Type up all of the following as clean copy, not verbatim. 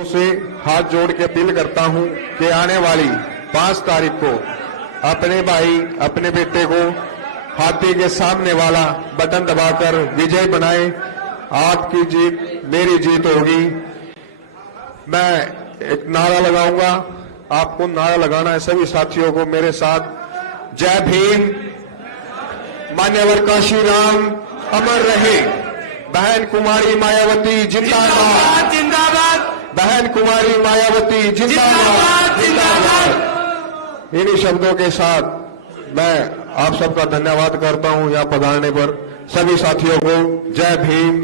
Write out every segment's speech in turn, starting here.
से हाथ जोड़ के अपील करता हूं कि आने वाली 5 तारीख को अपने भाई अपने बेटे को हाथी के सामने वाला बटन दबाकर विजय बनाए। आपकी जीत मेरी जीत होगी। मैं एक नारा लगाऊंगा, आपको नारा लगाना है सभी साथियों को मेरे साथ। जय भीम, मान्यवर काशीराम अमर रहे, बहन कुमारी मायावती जिंदाबाद जिंदाबाद, बहन कुमारी मायावती जिंदाबाद जिंदाबाद। इन्हीं शब्दों के साथ मैं आप सबका धन्यवाद करता हूं यहां पधारने पर। सभी साथियों को जय भीम,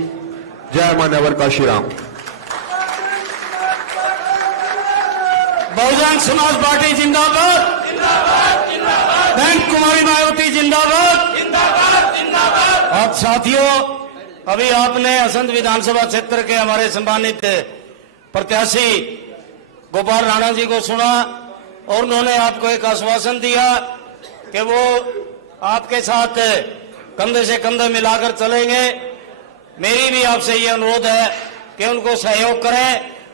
जय मान्यवर काशीराम। बहुजन समाज पार्टी जिंदाबाद जिंदाबाद जिंदाबाद, बहन कुमारी मायावती जिंदाबाद जिंदाबाद जिंदाबाद। आप साथियों, अभी आपने असंध विधानसभा क्षेत्र के हमारे सम्मानित प्रत्याशी गोपाल राणा जी को सुना और उन्होंने आपको एक आश्वासन दिया कि वो आपके साथ कंधे से कंधे मिलाकर चलेंगे। मेरी भी आपसे ये अनुरोध है कि उनको सहयोग करें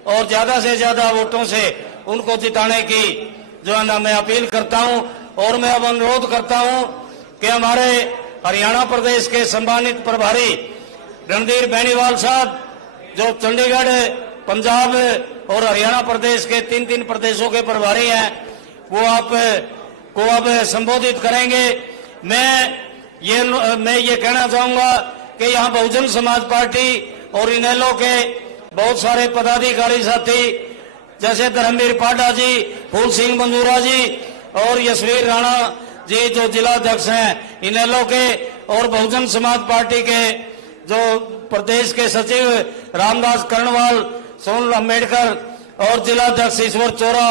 और ज्यादा से ज्यादा वोटों से उनको जिताने की जो है ना मैं अपील करता हूं। और मैं अब अनुरोध करता हूं कि हमारे हरियाणा प्रदेश के सम्मानित प्रभारी रणधीर बेनीवाल साहब, जो चंडीगढ़, पंजाब और हरियाणा प्रदेश के 3 प्रदेशों के प्रभारी हैं, वो आपको अब संबोधित करेंगे। मैं ये कहना चाहूंगा कि यहाँ बहुजन समाज पार्टी और इनेलो के बहुत सारे पदाधिकारी साथी जैसे धर्मवीर पाडा जी, फूल सिंह मंजूरा जी और यशवीर राणा जी जो जिला अध्यक्ष हैं इनेलो के, और बहुजन समाज पार्टी के जो प्रदेश के सचिव रामदास कर्णवाल, सोनल अम्बेडकर और जिला अध्यक्ष ईश्वर चोरा,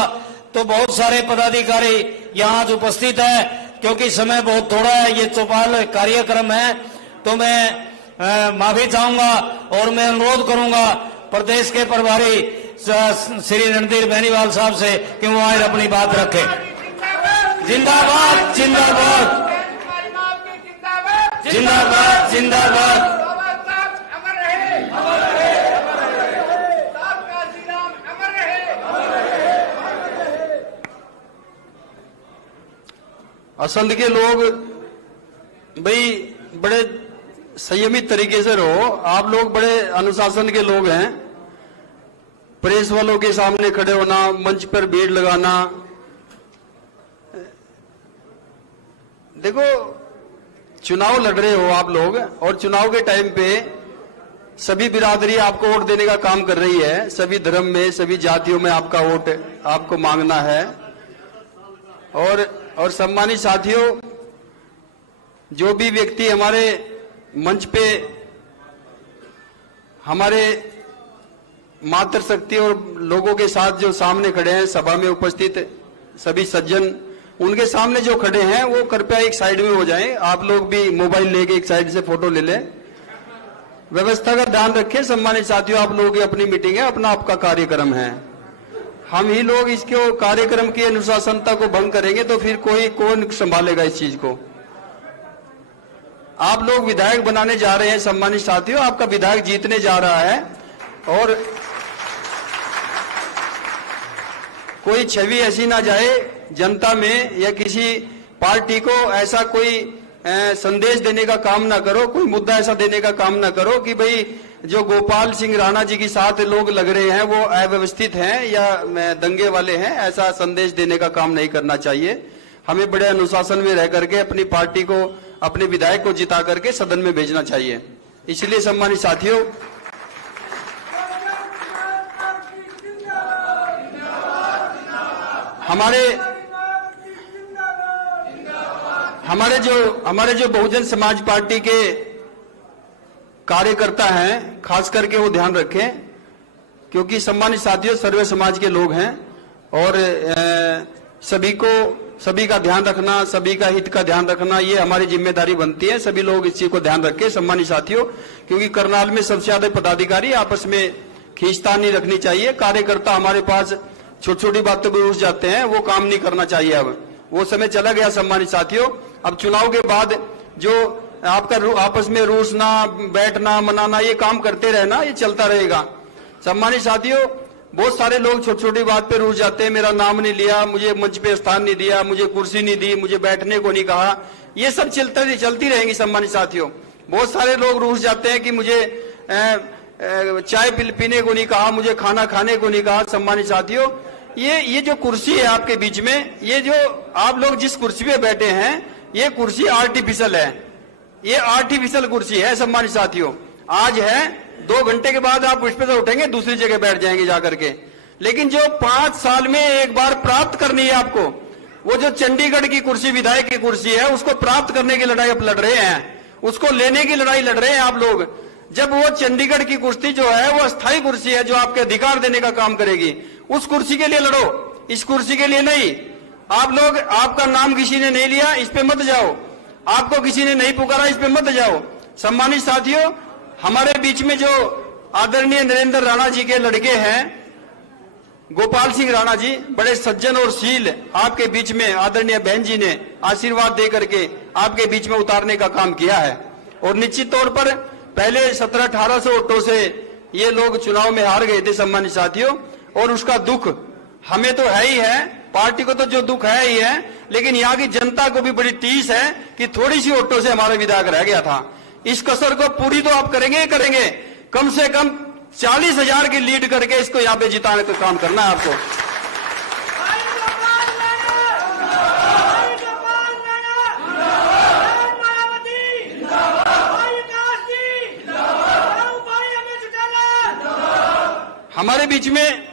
तो बहुत सारे पदाधिकारी यहाँ आज उपस्थित है। क्योंकि समय बहुत थोड़ा है, ये चौपाल कार्यक्रम है, तो मैं माफी चाहूंगा और मैं अनुरोध करूंगा प्रदेश के प्रभारी श्री रणधीर बेनीवाल साहब से कि वो आए अपनी बात रखें। जिंदाबाद जिंदाबाद जिंदाबाद जिंदाबाद। असंध के लोग भाई बड़े संयमित तरीके से रहो। आप लोग बड़े अनुशासन के लोग हैं। प्रेस वालों के सामने खड़े होना, मंच पर भीड़ लगाना, देखो चुनाव लड़ रहे हो आप लोग और चुनाव के टाइम पे सभी बिरादरी आपको वोट देने का काम कर रही है। सभी धर्म में, सभी जातियों में आपका वोट आपको मांगना है। और सम्मानित साथियों, जो भी व्यक्ति हमारे मंच पे हमारे मातृशक्ति और लोगों के साथ जो सामने खड़े हैं, सभा में उपस्थित सभी सज्जन, उनके सामने जो खड़े हैं वो कृपया एक साइड में हो जाएं। आप लोग भी मोबाइल लेके एक साइड से फोटो ले लें। व्यवस्था का ध्यान रखें। सम्मानित साथियों, आप लोगों की अपनी मीटिंग है, अपना आपका कार्यक्रम है। हम ही लोग इसको कार्यक्रम की अनुशासनता को भंग करेंगे तो फिर कौन संभालेगा इस चीज को। आप लोग विधायक बनाने जा रहे हैं। सम्मानित साथियों, आपका विधायक जीतने जा रहा है और कोई छवि ऐसी ना जाए जनता में या किसी पार्टी को ऐसा कोई संदेश देने का काम ना करो, कोई मुद्दा ऐसा देने का काम ना करो कि भाई जो गोपाल सिंह राणा जी के साथ लोग लग रहे हैं वो अव्यवस्थित हैं या दंगे वाले हैं। ऐसा संदेश देने का काम नहीं करना चाहिए। हमें बड़े अनुशासन में रह करके अपनी पार्टी को, अपने विधायक को जिता करके सदन में भेजना चाहिए। इसलिए सम्मानित साथियों, हमारे जो बहुजन समाज पार्टी के कार्यकर्ता हैं, खास करके वो ध्यान रखें, क्योंकि सम्मानित साथियों सर्वे समाज के लोग हैं और सभी का ध्यान रखना, सभी का हित का ध्यान रखना, ये हमारी जिम्मेदारी बनती है। सभी लोग इस चीज को ध्यान रखें सम्मानित साथियों, क्योंकि करनाल में सबसे ज्यादा पदाधिकारी आपस में खींचतान नहीं रखनी चाहिए। कार्यकर्ता हमारे पास छोटी छोटी बातों पर रुस जाते हैं, वो काम नहीं करना चाहिए। अब वो समय चला गया सम्मानित साथियों। अब चुनाव के बाद जो आपका आपस में रूसना, बैठना, मनाना, ये काम करते रहना, ये चलता रहेगा। सम्मानित साथियों, बहुत सारे लोग छोटी छोटी बात पे रूठ जाते हैं, मेरा नाम नहीं लिया, मुझे मंच पे स्थान नहीं दिया, मुझे कुर्सी नहीं दी, मुझे बैठने को नहीं कहा। ये सब चलती रहेंगी सम्मानित साथियों। बहुत सारे लोग रूठ जाते हैं कि मुझे चाय पीने को नहीं कहा, मुझे खाना खाने को नहीं कहा। सम्मानित साथियों, ये जो कुर्सी है आपके बीच में, ये जो आप लोग जिस कुर्सी पे बैठे हैं, ये कुर्सी आर्टिफिशियल है, ये आर्टिफिशियल कुर्सी है। सम्मानित साथियों, आज है, 2 घंटे के बाद आप उस पे से उठेंगे, दूसरी जगह बैठ जाएंगे जाकर के। लेकिन जो 5 साल में एक बार प्राप्त करनी है आपको, वो जो चंडीगढ़ की कुर्सी, विधायक की कुर्सी है, उसको प्राप्त करने की लड़ाई आप लड़ रहे हैं, उसको लेने की लड़ाई लड़ रहे हैं आप लोग। जब वो चंडीगढ़ की कुर्सी जो है वो अस्थायी कुर्सी है, जो आपके अधिकार देने का काम करेगी, उस कुर्सी के लिए लड़ो, इस कुर्सी के लिए नहीं। आप लोग, आपका नाम किसी ने नहीं लिया, इस पे मत जाओ, आपको किसी ने नहीं पुकारा, इस पे मत जाओ। सम्मानित साथियों, हमारे बीच में जो आदरणीय नरेंद्र राणा जी के लड़के हैं, गोपाल सिंह राणा जी, बड़े सज्जन और शील, आपके बीच में आदरणीय बहन जी ने आशीर्वाद दे करके आपके बीच में उतारने का काम किया है। और निश्चित तौर पर पहले 1700-1800 वोटों से ये लोग चुनाव में हार गए थे सम्मानित साथियों, और उसका दुख हमें तो है ही है, पार्टी को तो जो दुख है ही है, लेकिन यहाँ की जनता को भी बड़ी टीस है कि थोड़ी सी वोटों से हमारा विधायक रह गया था। इस कसर को पूरी तो आप करेंगे, कम से कम 40,000 की लीड करके इसको यहाँ पे जिताने का काम करना है आपको। हमारे बीच में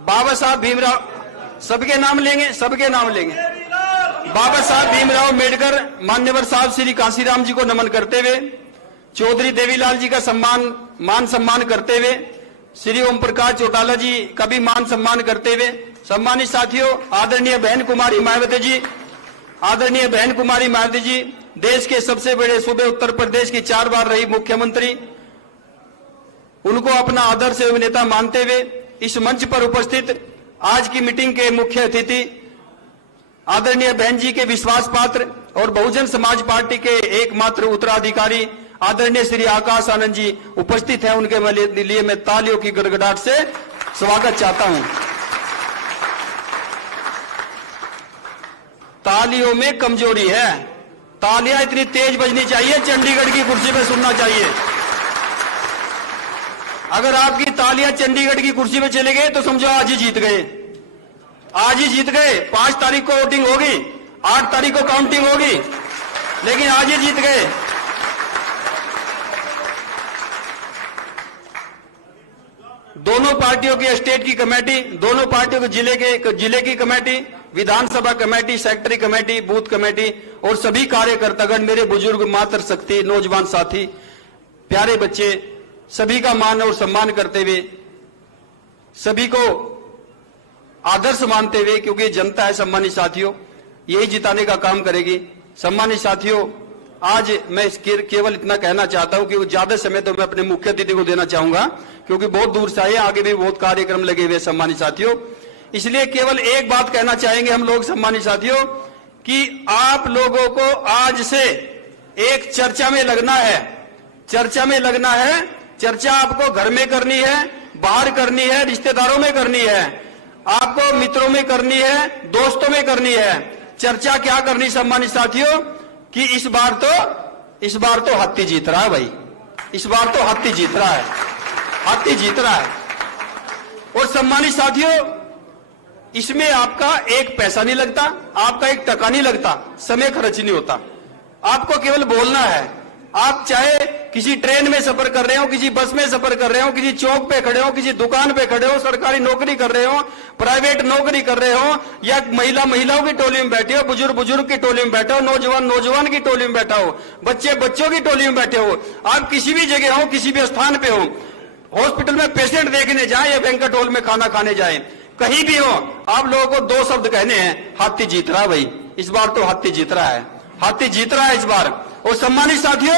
बाबा साहब भीमराव, सबके नाम लेंगे, बाबा साहब भीमराव अम्बेडकर, मान्यवर साहब श्री कांसीराम जी को नमन करते हुए, चौधरी देवीलाल जी का मान सम्मान करते हुए, श्री ओम प्रकाश चौटाला जी का भी मान सम्मान करते हुए, सम्मानित साथियों, आदरणीय बहन कुमारी मायावती जी, देश के सबसे बड़े सूबे उत्तर प्रदेश की 4 बार रही मुख्यमंत्री, उनको अपना आदर्श एवं नेता मानते हुए इस मंच पर उपस्थित आज की मीटिंग के मुख्य अतिथि आदरणीय बहन जी के विश्वास पात्र और बहुजन समाज पार्टी के एकमात्र उत्तराधिकारी आदरणीय श्री आकाश आनंद जी उपस्थित हैं। उनके लिए मैं तालियों की गड़गड़ाहट से स्वागत चाहता हूं। तालियों में कमजोरी है, तालियां इतनी तेज बजनी चाहिए, चंडीगढ़ की कुर्सी पे सुनना चाहिए। अगर आपकी तालियां चंडीगढ़ की कुर्सी पे चले गए तो समझो आज ही जीत गए, 5 तारीख को वोटिंग होगी, 8 तारीख को काउंटिंग होगी, लेकिन आज ही जीत गए। दोनों पार्टियों की स्टेट की कमेटी, दोनों पार्टियों के जिले की कमेटी, विधानसभा committee, sector committee, booth committee और सभी कार्यकर्तागण, मेरे बुजुर्ग, मातृ शक्ति, नौजवान साथी, प्यारे बच्चे, सभी का मान और सम्मान करते हुए, सभी को आदर्श मानते हुए, क्योंकि जनता है सम्मानित साथियों, यही जिताने का काम करेगी। सम्मानित साथियों, आज मैं केवल इतना कहना चाहता हूं कि ज्यादा समय तो मैं अपने मुख्य अतिथि को देना चाहूंगा, क्योंकि बहुत दूर से आए, आगे भी बहुत कार्यक्रम लगे हुए सम्मानित साथियों। इसलिए केवल एक बात कहना चाहेंगे हम लोग सम्मानित साथियों, कि आप लोगों को आज से एक चर्चा में लगना है। चर्चा आपको घर में करनी है, बाहर करनी है, रिश्तेदारों में करनी है, आपको मित्रों में करनी है, दोस्तों में करनी है। चर्चा क्या करनी सम्मानित साथियों, कि इस बार तो हाथी जीत रहा है भाई, इस बार तो हाथी जीत रहा है। और सम्मानित साथियों, इसमें आपका एक पैसा नहीं लगता, आपका एक टका नहीं लगता, समय खर्च नहीं होता, आपको केवल बोलना है। आप चाहे किसी ट्रेन में सफर कर रहे हो, किसी बस में सफर कर रहे हो, किसी चौक पे खड़े हो, किसी दुकान पे खड़े हो, सरकारी नौकरी कर रहे हो, प्राइवेट नौकरी कर रहे हो, या महिलाओं की टोली में बैठे हो, बुजुर्ग की टोली में बैठे हो, नौजवान की टोली में बैठा हो, बच्चों की टोली में बैठे हो, आप किसी भी जगह हो, किसी भी स्थान पे हो, हॉस्पिटल में पेशेंट देखने जाए या बैंक्वेट हॉल में खाना खाने जाए, कहीं भी हो, आप लोगों को 2 शब्द कहने हैं, हाथी जीत रहा है भाई, इस बार तो हाथी जीत रहा है इस बार। और सम्मानित साथियों,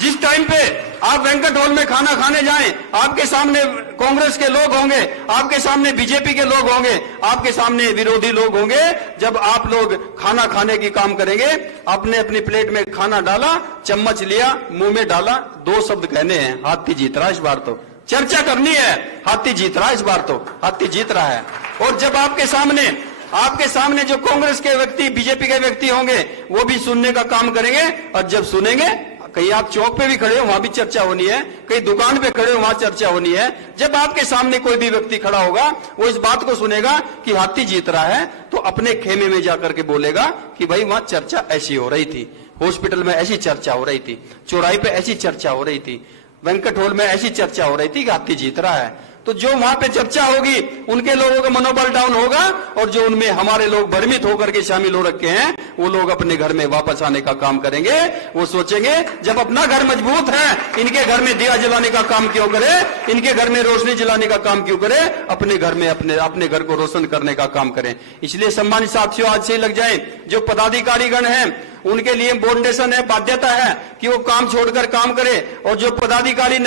जिस टाइम पे आप बैंक्वेट हॉल में खाना खाने जाएं, आपके सामने कांग्रेस के लोग होंगे, आपके सामने बीजेपी के लोग होंगे, आपके सामने विरोधी लोग होंगे। जब आप लोग खाना खाने की काम करेंगे, अपनी प्लेट में खाना डाला, चम्मच लिया, मुंह में डाला, 2 शब्द कहने हैं, हाथी जीत रहा इस बार तो। चर्चा करनी है। हाथी जीत रहा है, इस बार तो हाथी जीत रहा है। और जब आपके सामने जो कांग्रेस के व्यक्ति, बीजेपी के व्यक्ति होंगे, वो भी सुनने का काम करेंगे। और जब सुनेंगे, कहीं आप चौक पे भी खड़े हो वहां भी चर्चा होनी है, कहीं दुकान पे खड़े हो वहां चर्चा होनी है। जब आपके सामने कोई भी व्यक्ति खड़ा होगा, वो इस बात को सुनेगा कि हाथी जीत रहा है, तो अपने खेमे में जाकर के बोलेगा कि भाई वहां चर्चा ऐसी हो रही थी, हॉस्पिटल में ऐसी चर्चा हो रही थी, चौराहे पे ऐसी चर्चा हो रही थी, वेंकट हॉल में ऐसी चर्चा हो रही थी कि हाथी जीत रहा है। तो जो वहां पे चर्चा होगी, उनके लोगों का मनोबल डाउन होगा, और जो उनमें हमारे लोग भ्रमित होकर के शामिल हो रखे हैं, वो लोग अपने घर में वापस आने का काम करेंगे। वो सोचेंगे जब अपना घर मजबूत है, इनके घर में दिया जलाने का काम क्यों करे, इनके घर में रोशनी जलाने का काम क्यों करे, अपने घर में अपने घर को रोशन करने का काम करें। इसलिए सम्मानित साथियों, आज से ही लग जाए। जो पदाधिकारीगण हैं, उनके लिए बोर्डेशन है, बाध्यता है कि वो काम छोड़कर काम करे। और जो पदाधिकारी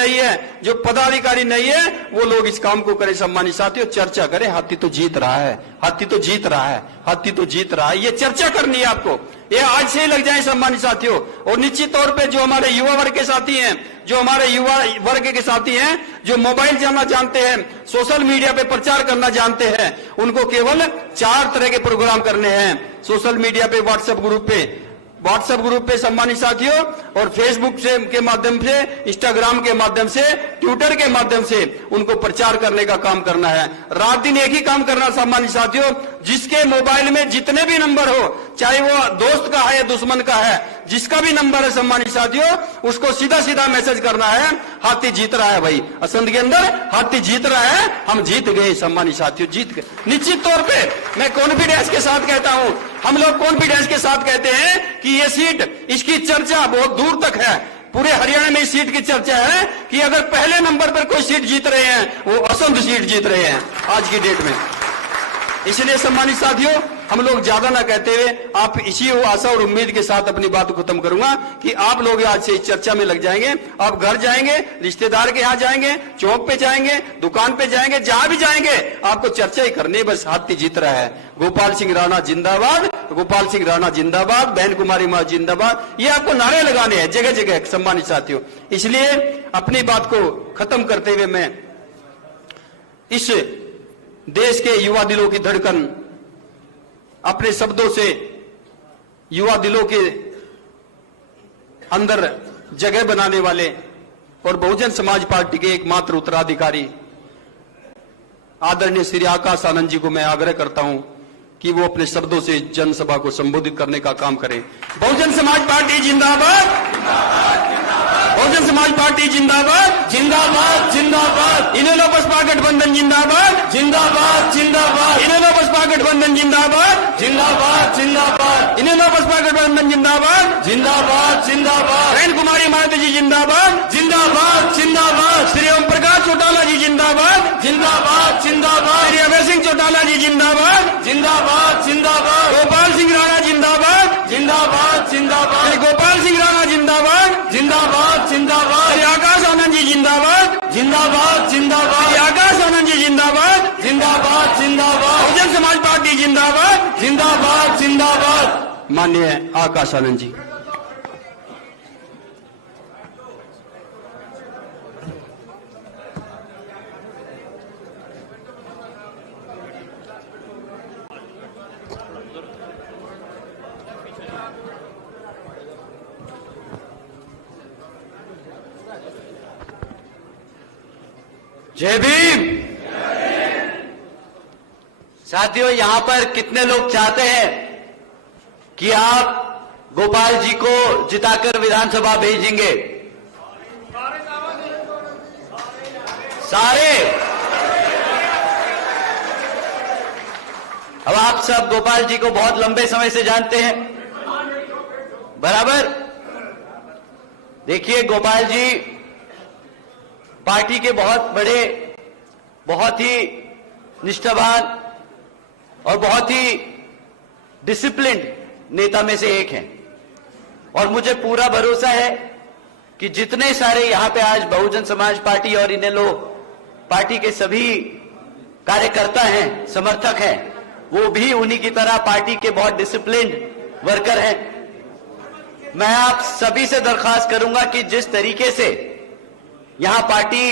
नहीं है, वो लोग इस काम को करें। सम्मानित साथियों, चर्चा करें। हाथी तो जीत रहा है, हाथी तो जीत रहा है, हाथी तो जीत रहा है। ये चर्चा करनी है आपको, ये आज से ही लग जाए सम्मानित साथियों। और निश्चित तौर पे जो हमारे युवा वर्ग के साथी हैं, जो मोबाइल चलाना जानते हैं, सोशल मीडिया पे प्रचार करना जानते हैं, उनको केवल 4 तरह के प्रोग्राम करने हैं। सोशल मीडिया पे, व्हाट्सएप ग्रुप पे सम्मानित साथियों, और फेसबुक के माध्यम से, इंस्टाग्राम के माध्यम से, ट्विटर के माध्यम से उनको प्रचार करने का काम करना है। रात दिन एक ही काम करना सम्मानित साथियों, जिसके मोबाइल में जितने भी नंबर हो, चाहे वो दोस्त का है या दुश्मन का है, जिसका भी नंबर है सम्मानित साथियों, उसको सीधा सीधा मैसेज करना है, हाथी जीत रहा है भाई, असंध के अंदर हाथी जीत रहा है, हम जीत गए सम्मानित साथियों, जीत गए। निश्चित तौर पे मैं कॉन्फिडेंस के साथ कहता हूं, हम लोग कॉन्फिडेंस के साथ कहते हैं कि ये सीट, इसकी चर्चा बहुत दूर तक है। पूरे हरियाणा में इस सीट की चर्चा है कि अगर पहले नंबर पर कोई सीट जीत रहे हैं, वो असंध सीट जीत रहे हैं आज की डेट में। इसलिए सम्मानित साथियों, हम लोग ज्यादा ना कहते हुए, आप इसी आशा और उम्मीद के साथ अपनी बात को खत्म करूंगा कि आप लोग आज से इस चर्चा में लग जाएंगे। आप घर जाएंगे, रिश्तेदार के यहाँ जाएंगे, चौक पे जाएंगे, दुकान पे जाएंगे, जहां भी जाएंगे, आपको चर्चा ही करनी है, बस हाथी जीत रहा है। गोपाल सिंह राणा जिंदाबाद, गोपाल सिंह राणा जिंदाबाद, बहन कुमारी मां जिंदाबाद, ये आपको नारे लगाने हैं जगह जगह सम्मानित साथियों। इसलिए अपनी बात को खत्म करते हुए मैं इस देश के युवा दिलों की धड़कन, अपने शब्दों से युवा दिलों के अंदर जगह बनाने वाले और बहुजन समाज पार्टी के एकमात्र उत्तराधिकारी आदरणीय श्री आकाश आनंद जी को मैं आग्रह करता हूं कि वो अपने शब्दों से जनसभा को संबोधित करने का काम करें। बहुजन समाज पार्टी जिंदाबाद, बहुजन समाज पार्टी जिंदाबाद, जिंदाबाद जिंदाबाद, इनेलो बसपा गठबंधन जिंदाबाद, जिंदाबाद जिंदाबाद, इनेलो बसपा गठबंधन जिंदाबाद, जिंदाबाद जिंदाबाद, इनेलो बसपा गठबंधन जिंदाबाद, जिंदाबाद जिंदाबाद, बहन कुमारी मायावती जी जिंदाबाद, जिंदाबाद जिंदाबाद, श्री ओम प्रकाश चौटाला जी जिंदाबाद, जिंदाबाद जिंदाबाद, श्री अभय सिंह चौटाला जी जिंदाबाद, जिंदाबाद जिंदाबाद, गोपाल सिंह राणा जिंदाबाद, जिंदाबाद जिंदाबाद, गोपाल सिंह राणा जिंदाबाद, जिंदाबाद जिंदाबाद, आकाश आनंद जी जिंदाबाद, जिंदाबाद जिंदाबाद, आकाश आनंद जी जिंदाबाद, जिंदाबाद जिंदाबाद, बहुजन समाज पार्टी जिंदाबाद, जिंदाबाद जिंदाबाद। माननीय आकाश आनंद जी। जय भीम। साथियों, यहां पर कितने लोग चाहते हैं कि आप गोपाल जी को जिताकर विधानसभा भेजेंगे? सारे। अब आप सब गोपाल जी को बहुत लंबे समय से जानते हैं, बराबर। देखिए, गोपाल जी पार्टी के बहुत बड़े, बहुत ही निष्ठावान और बहुत ही डिसिप्लिन्ड नेता में से एक हैं। और मुझे पूरा भरोसा है कि जितने सारे यहां पे आज बहुजन समाज पार्टी और इनेलो पार्टी के सभी कार्यकर्ता हैं, समर्थक हैं, वो भी उन्हीं की तरह पार्टी के बहुत डिसिप्लिन्ड वर्कर हैं। मैं आप सभी से दरख्वास्त करूंगा कि जिस तरीके से यहां पार्टी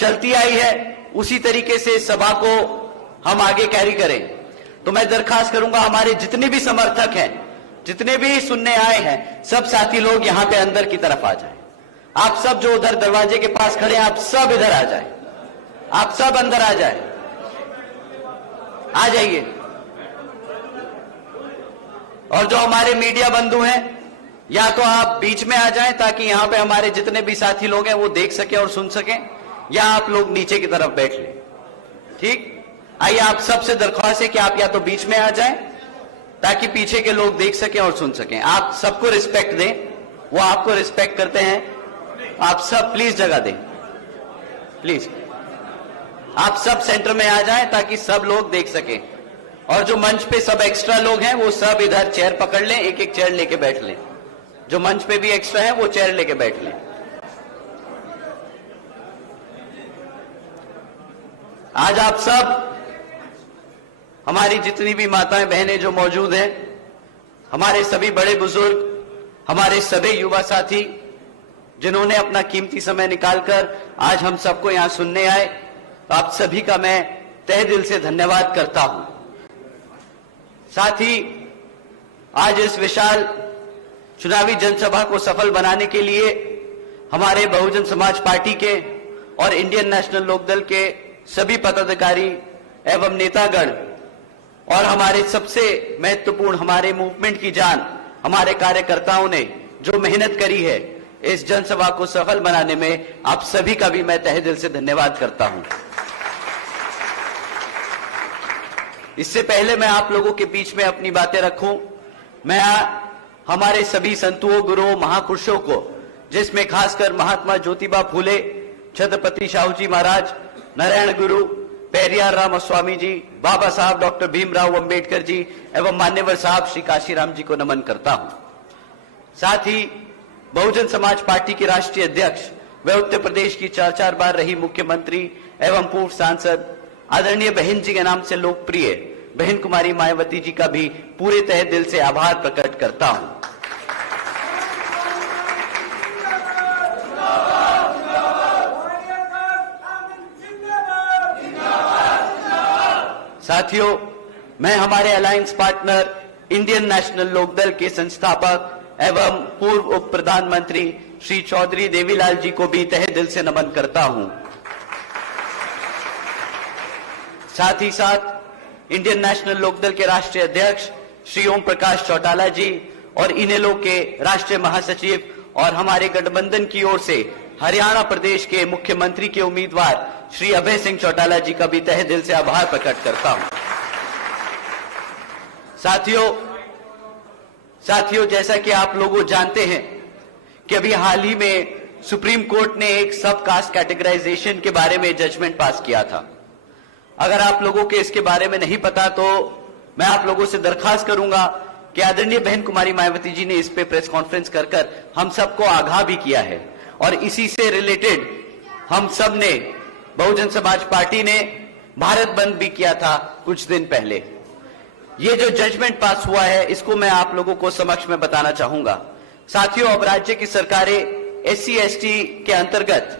चलती आई है उसी तरीके से सभा को हम आगे कैरी करें। तो मैं दरखास्त करूंगा हमारे जितने भी समर्थक हैं, जितने भी सुनने आए हैं, सब साथी लोग यहां पे अंदर की तरफ आ जाएं। आप सब जो उधर दरवाजे के पास खड़े हैं, आप सब इधर आ जाएं, आप सब अंदर आ जाएं, आ जाइए। और जो हमारे मीडिया बंधु हैं, या तो आप बीच में आ जाएं ताकि यहां पे हमारे जितने भी साथी लोग हैं वो देख सकें और सुन सकें, या आप लोग नीचे की तरफ बैठ लें। ठीक, आइए, आप सबसे दरख्वास्त है कि आप या तो बीच में आ जाएं ताकि पीछे के लोग देख सकें और सुन सकें। आप सबको रिस्पेक्ट दें, वो आपको रिस्पेक्ट करते हैं। आप सब प्लीज जगह दें, प्लीज। आप सब सेंटर में आ जाएं ताकि सब लोग देख सकें। और जो मंच पे सब एक्स्ट्रा लोग हैं वो सब इधर चेयर पकड़ लें, एक एक चेयर लेके बैठ लें। जो मंच पे भी एक्स्ट्रा है वो चेयर लेके बैठ लें। आज आप सब, हमारी जितनी भी माताएं बहनें जो मौजूद हैं, हमारे सभी बड़े बुजुर्ग, हमारे सभी युवा साथी जिन्होंने अपना कीमती समय निकालकर आज हम सबको यहां सुनने आए, तो आप सभी का मैं तहे दिल से धन्यवाद करता हूं। साथ ही आज इस विशाल चुनावी जनसभा को सफल बनाने के लिए हमारे बहुजन समाज पार्टी के और इंडियन नेशनल लोकदल के सभी पदाधिकारी एवं नेतागण और हमारे सबसे महत्वपूर्ण हमारे मूवमेंट की जान हमारे कार्यकर्ताओं ने जो मेहनत करी है इस जनसभा को सफल बनाने में, आप सभी का भी मैं तहे दिल से धन्यवाद करता हूं। इससे पहले मैं आप लोगों के बीच में अपनी बातें रखूं, मैं हमारे सभी संतों, गुरुओं, महापुरुषों को, जिसमें खासकर महात्मा ज्योतिबा फूले, छत्रपति शाहू जी महाराज, नारायण गुरु, पेरियार राम स्वामी जी, बाबा साहब डॉक्टर भीमराव अंबेडकर जी एवं मान्यवर साहब श्री काशीराम जी को नमन करता हूं। साथ ही बहुजन समाज पार्टी की राष्ट्रीय अध्यक्ष व उत्तर प्रदेश की 4 बार रही मुख्यमंत्री एवं पूर्व सांसद आदरणीय बहन जी के नाम से लोकप्रिय बहन कुमारी मायावती जी का भी पूरे तहे दिल से आभार प्रकट करता हूं। साथियों, मैं हमारे alliance partner Indian National Lokdal के संस्थापक एवं पूर्व उप प्रधानमंत्री श्री चौधरी देवीलाल जी को भी तहे दिल से नमन करता हूं। साथ ही साथ इंडियन नेशनल लोकदल के राष्ट्रीय अध्यक्ष श्री ओम प्रकाश चौटाला जी और इनेलो के राष्ट्रीय महासचिव और हमारे गठबंधन की ओर से हरियाणा प्रदेश के मुख्यमंत्री के उम्मीदवार श्री अभय सिंह चौटाला जी का भी तहे दिल से आभार प्रकट करता हूं। साथियों, जैसा कि आप लोग जानते हैं कि अभी हाल ही में सुप्रीम कोर्ट ने एक सब कास्ट कैटेगराइजेशन के बारे में जजमेंट पास किया था। अगर आप लोगों के इसके बारे में नहीं पता तो मैं आप लोगों से दरखास्त करूंगा कि आदरणीय बहन कुमारी मायावती जी ने इस पे प्रेस कॉन्फ्रेंस कर हम सबको आगाह भी किया है और इसी से रिलेटेड हम सब ने, बहुजन समाज पार्टी ने भारत बंद भी किया था कुछ दिन पहले। ये जो जजमेंट पास हुआ है इसको मैं आप लोगों को समक्ष में बताना चाहूंगा। साथियों, अब राज्य की सरकारें SC/ST के अंतर्गत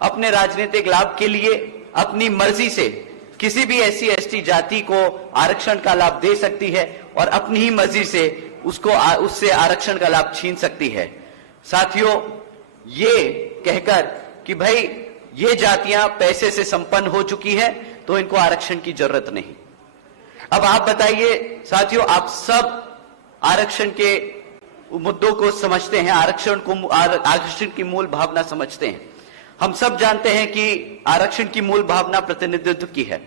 अपने राजनीतिक लाभ के लिए अपनी मर्जी से किसी भी SC/ST जाति को आरक्षण का लाभ दे सकती है और अपनी ही मर्जी से उससे आरक्षण का लाभ छीन सकती है। साथियों, ये कहकर कि भाई ये जातियां पैसे से संपन्न हो चुकी है तो इनको आरक्षण की जरूरत नहीं। अब आप बताइए साथियों, आप सब आरक्षण के मुद्दों को समझते हैं, आरक्षण की मूल भावना समझते हैं। हम सब जानते हैं कि आरक्षण की मूल भावना प्रतिनिधित्व की है,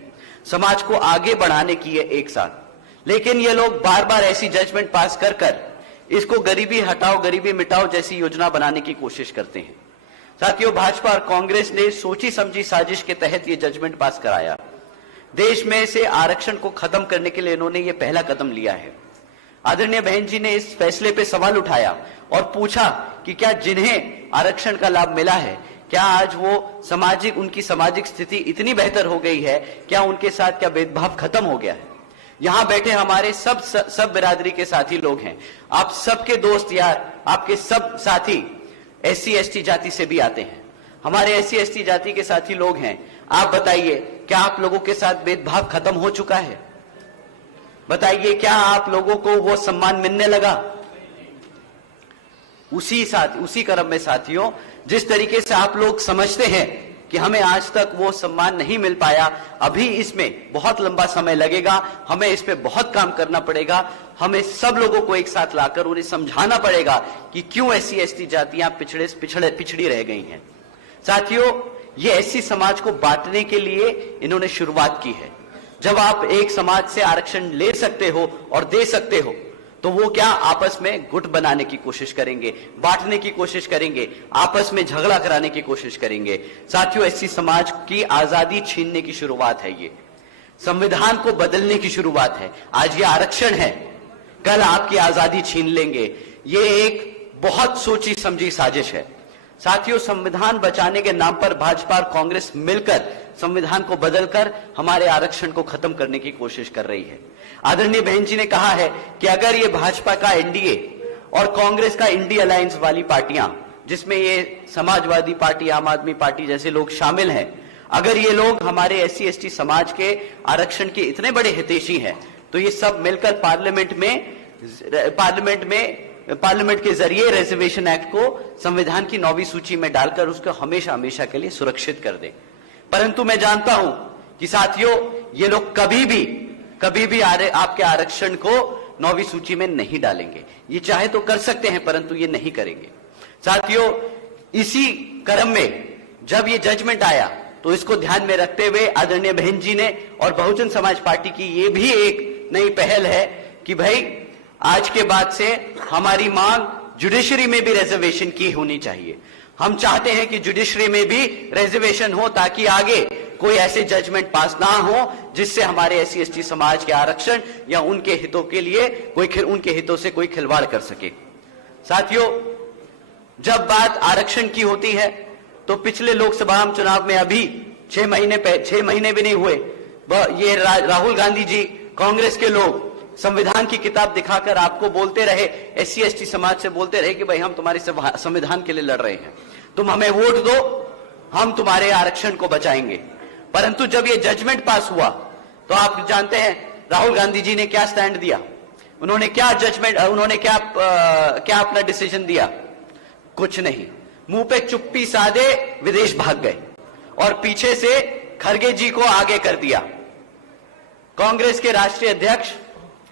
समाज को आगे बढ़ाने की है एक साथ, लेकिन ये लोग बार बार ऐसी जजमेंट पास कर इसको गरीबी हटाओ गरीबी मिटाओ जैसी योजना बनाने की कोशिश करते हैं। साथियों, भाजपा और कांग्रेस ने सोची समझी साजिश के तहत ये जजमेंट पास कराया। देश में से आरक्षण को खत्म करने के लिए इन्होंने ये पहला कदम लिया है। आदरणीय बहन जी ने इस फैसले पे सवाल उठाया और पूछा कि क्या जिन्हें आरक्षण का लाभ मिला है, क्या आज वो उनकी सामाजिक स्थिति इतनी बेहतर हो गई है, क्या उनके साथ क्या भेदभाव खत्म हो गया है। यहां बैठे हमारे सब बिरादरी के साथी लोग हैं, आप सबके दोस्त यार, आपके सब साथी SC/ST जाति से भी आते हैं। हमारे एससी एसटी जाति के साथी लोग हैं, आप बताइए क्या आप लोगों के साथ भेदभाव खत्म हो चुका है? बताइए क्या आप लोगों को वो सम्मान मिलने लगा? उसी क्रम में साथियों, जिस तरीके से आप लोग समझते हैं कि हमें आज तक वो सम्मान नहीं मिल पाया, अभी इसमें बहुत लंबा समय लगेगा, हमें इस पे बहुत काम करना पड़ेगा। हमें सब लोगों को एक साथ लाकर उन्हें समझाना पड़ेगा कि क्यों एससी एसटी जातियां पिछड़ी रह गई हैं। साथियों, ये एससी समाज को बांटने के लिए इन्होंने शुरुआत की है। जब आप एक समाज से आरक्षण ले सकते हो और दे सकते हो, तो वो क्या आपस में गुट बनाने की कोशिश करेंगे, बांटने की कोशिश करेंगे, आपस में झगड़ा कराने की कोशिश करेंगे। साथियों, एससी समाज की आजादी छीनने की शुरुआत है, ये संविधान को बदलने की शुरुआत है। आज ये आरक्षण है, कल आपकी आजादी छीन लेंगे। ये एक बहुत सोची समझी साजिश है। साथियों, संविधान बचाने के नाम पर भाजपा और कांग्रेस मिलकर संविधान को बदलकर हमारे आरक्षण को खत्म करने की कोशिश कर रही है। आदरणीय बहन जी ने कहा है कि अगर ये भाजपा का एनडीए और कांग्रेस का इंडी अलायंस वाली पार्टियां, जिसमें ये समाजवादी पार्टी, आम आदमी पार्टी जैसे लोग शामिल हैं, अगर ये लोग हमारे एससी एसटी समाज के आरक्षण के इतने बड़े हितैषी हैं, तो ये सब मिलकर पार्लियामेंट के जरिए रिजर्वेशन एक्ट को संविधान की 9वीं सूची में डालकर उसको हमेशा हमेशा के लिए सुरक्षित कर दे। परंतु मैं जानता हूं कि साथियों, ये लोग कभी भी आपके आरक्षण को 9वीं सूची में नहीं डालेंगे। ये चाहे तो कर सकते हैं, परंतु ये नहीं करेंगे। साथियों, इसी क्रम में जब ये जजमेंट आया, तो इसको ध्यान में रखते हुए आदरणीय बहन जी ने और बहुजन समाज पार्टी की ये भी एक नई पहल है कि भाई आज के बाद से हमारी मांग जुडिशरी में भी रिजर्वेशन की होनी चाहिए। हम चाहते हैं कि जुडिशरी में भी रिजर्वेशन हो, ताकि आगे कोई ऐसे जजमेंट पास ना हो जिससे हमारे एससी एसटी समाज के आरक्षण या उनके हितों के लिए उनके हितों से कोई खिलवाड़ कर सके। साथियों, जब बात आरक्षण की होती है, तो पिछले लोकसभा चुनाव में अभी 6 महीने भी नहीं हुए, ये राहुल गांधी जी, कांग्रेस के लोग संविधान की किताब दिखाकर आपको बोलते रहे, एससी एसटी समाज से बोलते रहे कि भाई हम तुम्हारे संविधान के लिए लड़ रहे हैं, तुम हमें वोट दो, हम तुम्हारे आरक्षण को बचाएंगे। परंतु जब ये जजमेंट पास हुआ, तो आप जानते हैं राहुल गांधी जी ने क्या स्टैंड दिया, उन्होंने क्या अपना डिसीजन दिया? कुछ नहीं, मुंह पे चुप्पी साधे विदेश भाग गए और पीछे से खरगे जी को आगे कर दिया। कांग्रेस के राष्ट्रीय अध्यक्ष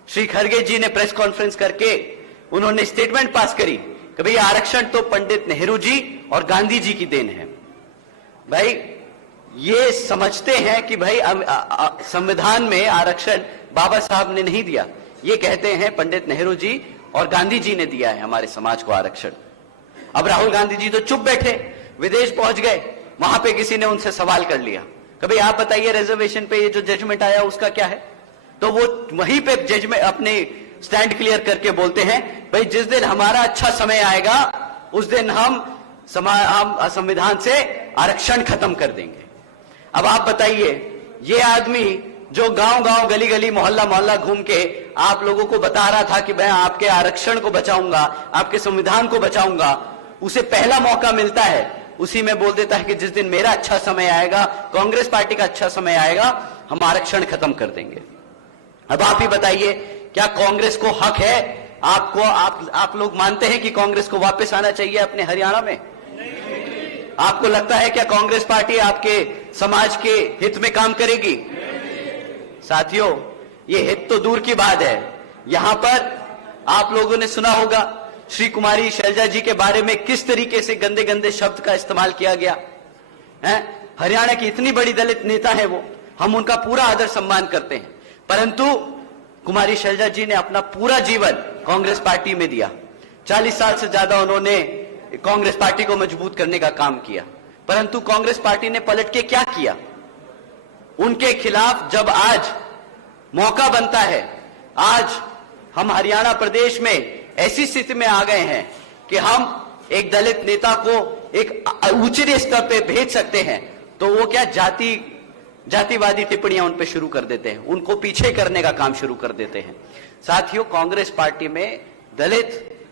श्री खरगे जी ने प्रेस कॉन्फ्रेंस करके उन्होंने स्टेटमेंट पास करी कि भाई आरक्षण तो पंडित नेहरू जी और गांधी जी की देन है। भाई ये समझते हैं कि भाई संविधान में आरक्षण बाबा साहब ने नहीं दिया, ये कहते हैं पंडित नेहरू जी और गांधी जी ने दिया है हमारे समाज को आरक्षण। अब राहुल गांधी जी तो चुप बैठे, विदेश पहुंच गए, वहां पे किसी ने उनसे सवाल कर लिया कि भाई आप बताइए रिजर्वेशन पे ये जो जजमेंट आया उसका क्या है? तो वो वहीं पे जजमेंट अपने स्टैंड क्लियर करके बोलते हैं, भाई जिस दिन हमारा अच्छा समय आएगा उस दिन हम संविधान से आरक्षण खत्म कर देंगे। अब आप बताइए, ये आदमी जो गांव-गांव, गली-गली, मोहल्ला-मोहल्ला घूम के आप लोगों को बता रहा था कि मैं आपके आरक्षण को बचाऊंगा, आपके संविधान को बचाऊंगा, उसे पहला मौका मिलता है, उसी में बोल देता है कि जिस दिन मेरा अच्छा समय आएगा, कांग्रेस पार्टी का अच्छा समय आएगा, हम आरक्षण खत्म कर देंगे। अब आप ही बताइए, क्या कांग्रेस को हक है? आप लोग मानते हैं कि कांग्रेस को वापस आना चाहिए अपने हरियाणा में? आपको लगता है क्या कांग्रेस पार्टी आपके समाज के हित में काम करेगी? साथियों, ये हित तो दूर की बात है, यहां पर आप लोगों ने सुना होगा श्री कुमारी शैलजा जी के बारे में किस तरीके से गंदे गंदे शब्द का इस्तेमाल किया गया है। हरियाणा की इतनी बड़ी दलित नेता है वो, हम उनका पूरा आदर सम्मान करते हैं, परंतु कुमारी शैलजा जी ने अपना पूरा जीवन कांग्रेस पार्टी में दिया। 40 साल से ज्यादा उन्होंने कांग्रेस पार्टी को मजबूत करने का काम किया, परंतु कांग्रेस पार्टी ने पलट के क्या किया? उनके खिलाफ जब आज मौका बनता है, आज हम हरियाणा प्रदेश में ऐसी स्थिति में आ गए हैं कि हम एक दलित नेता को एक ऊंचे स्तर पे भेज सकते हैं, तो वो क्या जातिवादी टिप्पणियां उन पे शुरू कर देते हैं, उनको पीछे करने का काम शुरू कर देते हैं। साथियों, कांग्रेस पार्टी में दलित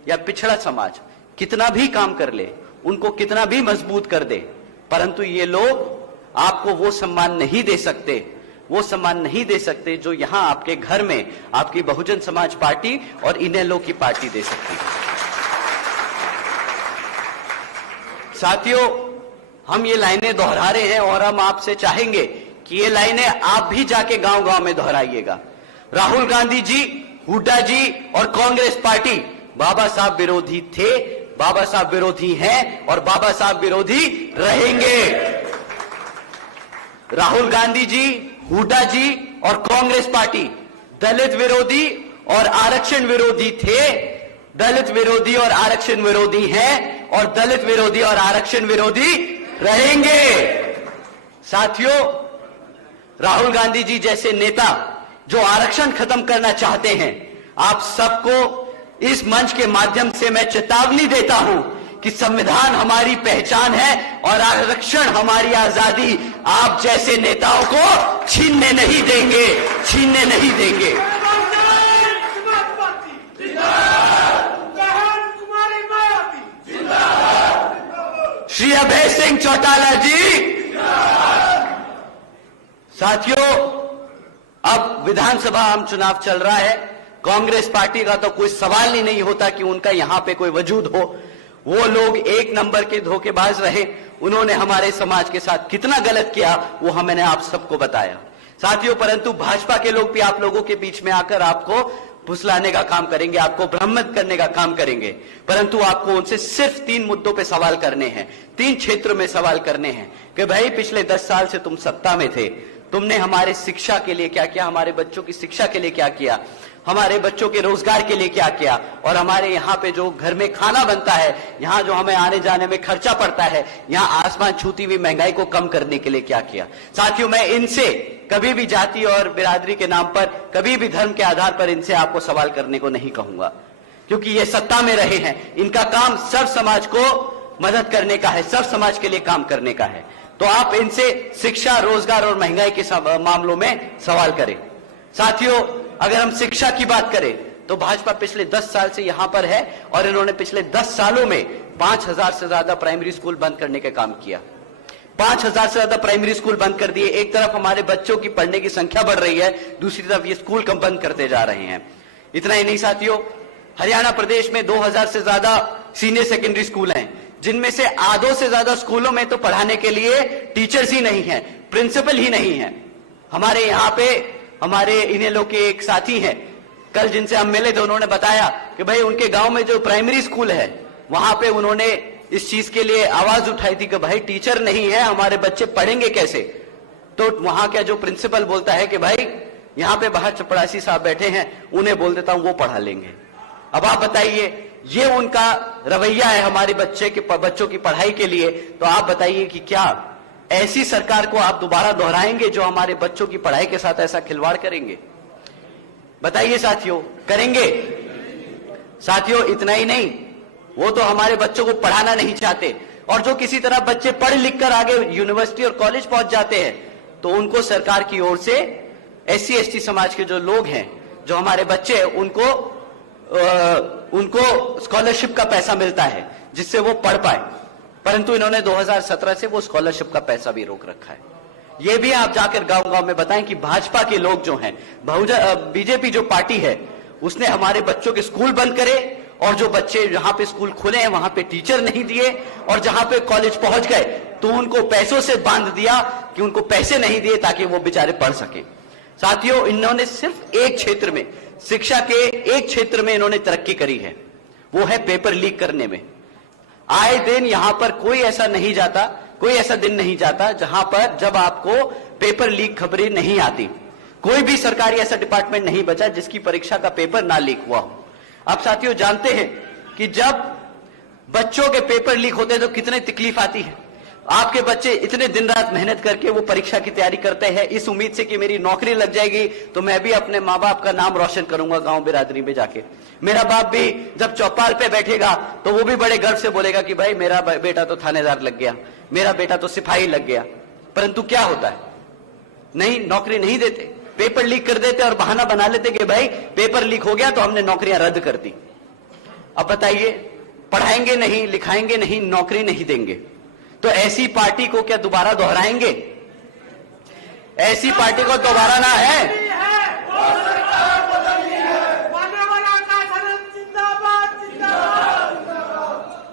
या पिछड़ा समाज कितना भी काम कर ले, उनको कितना भी मजबूत कर दे, परंतु ये लोग आपको वो सम्मान नहीं दे सकते, वो सम्मान नहीं दे सकते जो यहां आपके घर में आपकी बहुजन समाज पार्टी और इनेलो की पार्टी दे सकती है। साथियों, हम ये लाइनें दोहरा रहे हैं और हम आपसे चाहेंगे कि ये लाइनें आप भी जाके गांव-गांव में दोहराइएगा। राहुल गांधी जी, हुड्डा जी और कांग्रेस पार्टी बाबा साहब विरोधी थे, बाबा साहब विरोधी हैं और बाबा साहब विरोधी रहेंगे। राहुल गांधी जी, हुड्डा जी और कांग्रेस पार्टी दलित विरोधी और आरक्षण विरोधी थे, दलित विरोधी और आरक्षण विरोधी हैं और दलित विरोधी और आरक्षण विरोधी रहेंगे। साथियों, राहुल गांधी जी जैसे नेता जो आरक्षण खत्म करना चाहते हैं, आप सबको इस मंच के माध्यम से मैं चेतावनी देता हूं कि संविधान हमारी पहचान है और आरक्षण हमारी आजादी आप जैसे नेताओं को छीनने नहीं देंगे, छीनने नहीं देंगे। श्री अभय सिंह चौटाला जी। साथियों, अब विधानसभा आम चुनाव चल रहा है। कांग्रेस पार्टी का तो कोई सवाल ही नहीं होता कि उनका यहां पे कोई वजूद हो। वो लोग एक नंबर के धोखेबाज रहे। उन्होंने हमारे समाज के साथ कितना गलत किया वो मैंने आप सबको बताया। साथियों, परंतु भाजपा के लोग भी आप लोगों के बीच में आकर आपको फुसलाने का काम करेंगे, आपको भ्रमित करने का काम करेंगे, परंतु आपको उनसे सिर्फ 3 मुद्दों पे सवाल करने हैं, 3 क्षेत्र में सवाल करने हैं कि भाई पिछले 10 साल से तुम सत्ता में थे, तुमने हमारे शिक्षा के लिए क्या किया, हमारे बच्चों की शिक्षा के लिए क्या किया, हमारे बच्चों के रोजगार के लिए क्या किया, और हमारे यहाँ पे जो घर में खाना बनता है, यहाँ जो हमें आने जाने में खर्चा पड़ता है, यहाँ आसमान छूती हुई महंगाई को कम करने के लिए क्या किया। साथियों, मैं इनसे कभी भी जाति और बिरादरी के नाम पर, कभी भी धर्म के आधार पर इनसे आपको सवाल करने को नहीं कहूंगा, क्योंकि ये सत्ता में रहे हैं। इनका काम सर्व समाज को मदद करने का है, सर्व समाज के लिए काम करने का है। तो आप इनसे शिक्षा, रोजगार और महंगाई के मामलों में सवाल करें। साथियों, अगर हम शिक्षा की बात करें तो भाजपा पिछले 10 साल से यहां पर है और इन्होंने पिछले 10 सालों में 5000 से ज्यादा प्राइमरी स्कूल बंद करने का काम किया। 5000 से ज्यादा प्राइमरी स्कूल बंद कर दिए। एक तरफ हमारे बच्चों की पढ़ने की संख्या बढ़ रही है, दूसरी तरफ ये स्कूल कम बंद करते जा रहे हैं। इतना ही नहीं साथियों, हरियाणा प्रदेश में 2000 से ज्यादा सीनियर सेकेंडरी स्कूल हैं, जिनमें से आधों से ज्यादा स्कूलों में तो पढ़ाने के लिए टीचर्स ही नहीं है, प्रिंसिपल ही नहीं है। हमारे यहाँ पे हमारे इनेलो के एक साथी हैं, कल जिनसे हम मिले थे, उन्होंने बताया कि भाई उनके गांव में जो प्राइमरी स्कूल है वहां पे उन्होंने इस चीज के लिए आवाज उठाई थी कि भाई टीचर नहीं है, हमारे बच्चे पढ़ेंगे कैसे। तो वहां का जो प्रिंसिपल बोलता है कि भाई यहाँ पे बाहर चपड़ासी साहब बैठे हैं, उन्हें बोल देता हूं, वो पढ़ा लेंगे। अब आप बताइए, ये उनका रवैया है हमारे बच्चों की पढ़ाई के लिए। तो आप बताइए कि क्या ऐसी सरकार को आप दोबारा दोहराएंगे जो हमारे बच्चों की पढ़ाई के साथ ऐसा खिलवाड़ करेंगे? बताइए साथियों, करेंगे? साथियों, इतना ही नहीं, वो तो हमारे बच्चों को पढ़ाना नहीं चाहते, और जो किसी तरह बच्चे पढ़ लिख कर आगे यूनिवर्सिटी और कॉलेज पहुंच जाते हैं तो उनको सरकार की ओर से SC ST समाज के जो लोग हैं, जो हमारे बच्चे हैं, उनको स्कॉलरशिप का पैसा मिलता है जिससे वो पढ़ पाए। परंतु इन्होंने 2017 से वो स्कॉलरशिप का पैसा भी रोक रखा है। ये भी आप जाकर गांव-गांव में बताएं कि भाजपा के लोग जो हैं, बीजेपी जो पार्टी है, उसने हमारे बच्चों के स्कूल बंद करे, और जो बच्चे जहां पे स्कूल खुले हैं वहां पे टीचर नहीं दिए, और जहां पे कॉलेज पहुंच गए तो उनको पैसों से बांध दिया कि उनको पैसे नहीं दिए ताकि वो बेचारे पढ़ सके। साथियों, इन्होंने सिर्फ एक क्षेत्र में, शिक्षा के एक क्षेत्र में इन्होंने तरक्की करी है, वो है पेपर लीक करने में। आए दिन यहां पर कोई ऐसा नहीं जाता, कोई ऐसा दिन नहीं जाता जहां पर जब आपको पेपर लीक खबरें नहीं आती। कोई भी सरकारी ऐसा डिपार्टमेंट नहीं बचा जिसकी परीक्षा का पेपर ना लीक हुआ हो। आप साथियों जानते हैं कि जब बच्चों के पेपर लीक होते हैं तो कितनी तकलीफ आती है। आपके बच्चे इतने दिन रात मेहनत करके वो परीक्षा की तैयारी करते हैं इस उम्मीद से कि मेरी नौकरी लग जाएगी तो मैं भी अपने माँ बाप का नाम रोशन करूंगा गांव बिरादरी में जाके। मेरा बाप भी जब चौपाल पे बैठेगा तो वो भी बड़े गर्व से बोलेगा कि भाई मेरा बेटा तो थानेदार लग गया, मेरा बेटा तो सिपाही लग गया। परंतु क्या होता है, नहीं, नौकरी नहीं देते, पेपर लीक कर देते और बहाना बना लेते कि भाई पेपर लीक हो गया तो हमने नौकरियां रद्द कर दी। अब बताइए, पढ़ाएंगे नहीं, लिखाएंगे नहीं, नौकरी नहीं देंगे तो ऐसी पार्टी को क्या दोबारा दोहराएंगे? ऐसी पार्टी को दोबारा ना है।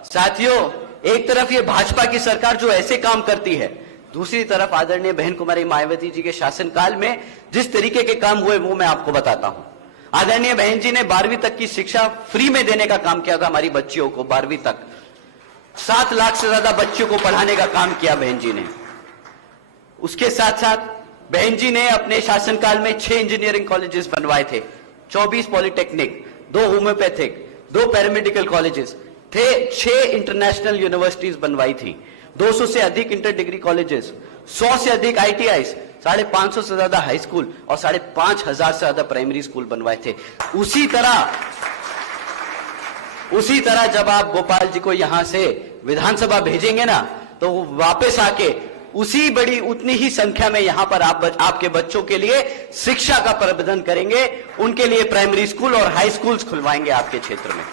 साथियों, एक तरफ ये भाजपा की सरकार जो ऐसे काम करती है, दूसरी तरफ आदरणीय बहन कुमारी मायावती जी के शासनकाल में जिस तरीके के काम हुए वो मैं आपको बताता हूं। आदरणीय बहन जी ने 12वीं तक की शिक्षा फ्री में देने का काम किया था। हमारी बच्चियों को 12वीं तक 7 लाख से ज्यादा बच्चों को पढ़ाने का काम किया बहन जी ने। उसके साथ साथ बहन जी ने अपने शासनकाल में 6 इंजीनियरिंग कॉलेजेस बनवाए थे, 24 पॉलिटेक्निक, 2 होम्योपैथिक, 2 पैरामेडिकल कॉलेजेस थे, 6 इंटरनेशनल यूनिवर्सिटीज बनवाई थी, 200 से अधिक इंटर डिग्री कॉलेजेस, 100 से अधिक ITIs, 550 से ज्यादा हाई स्कूल और 5,500 से ज्यादा प्राइमरी स्कूल बनवाए थे। उसी तरह जब आप गोपाल जी को यहां से विधानसभा भेजेंगे ना, तो वो वापस आके उतनी ही संख्या में यहां पर आपके बच्चों के लिए शिक्षा का प्रबंधन करेंगे, उनके लिए प्राइमरी स्कूल और हाई स्कूल्स खुलवाएंगे आपके क्षेत्र में।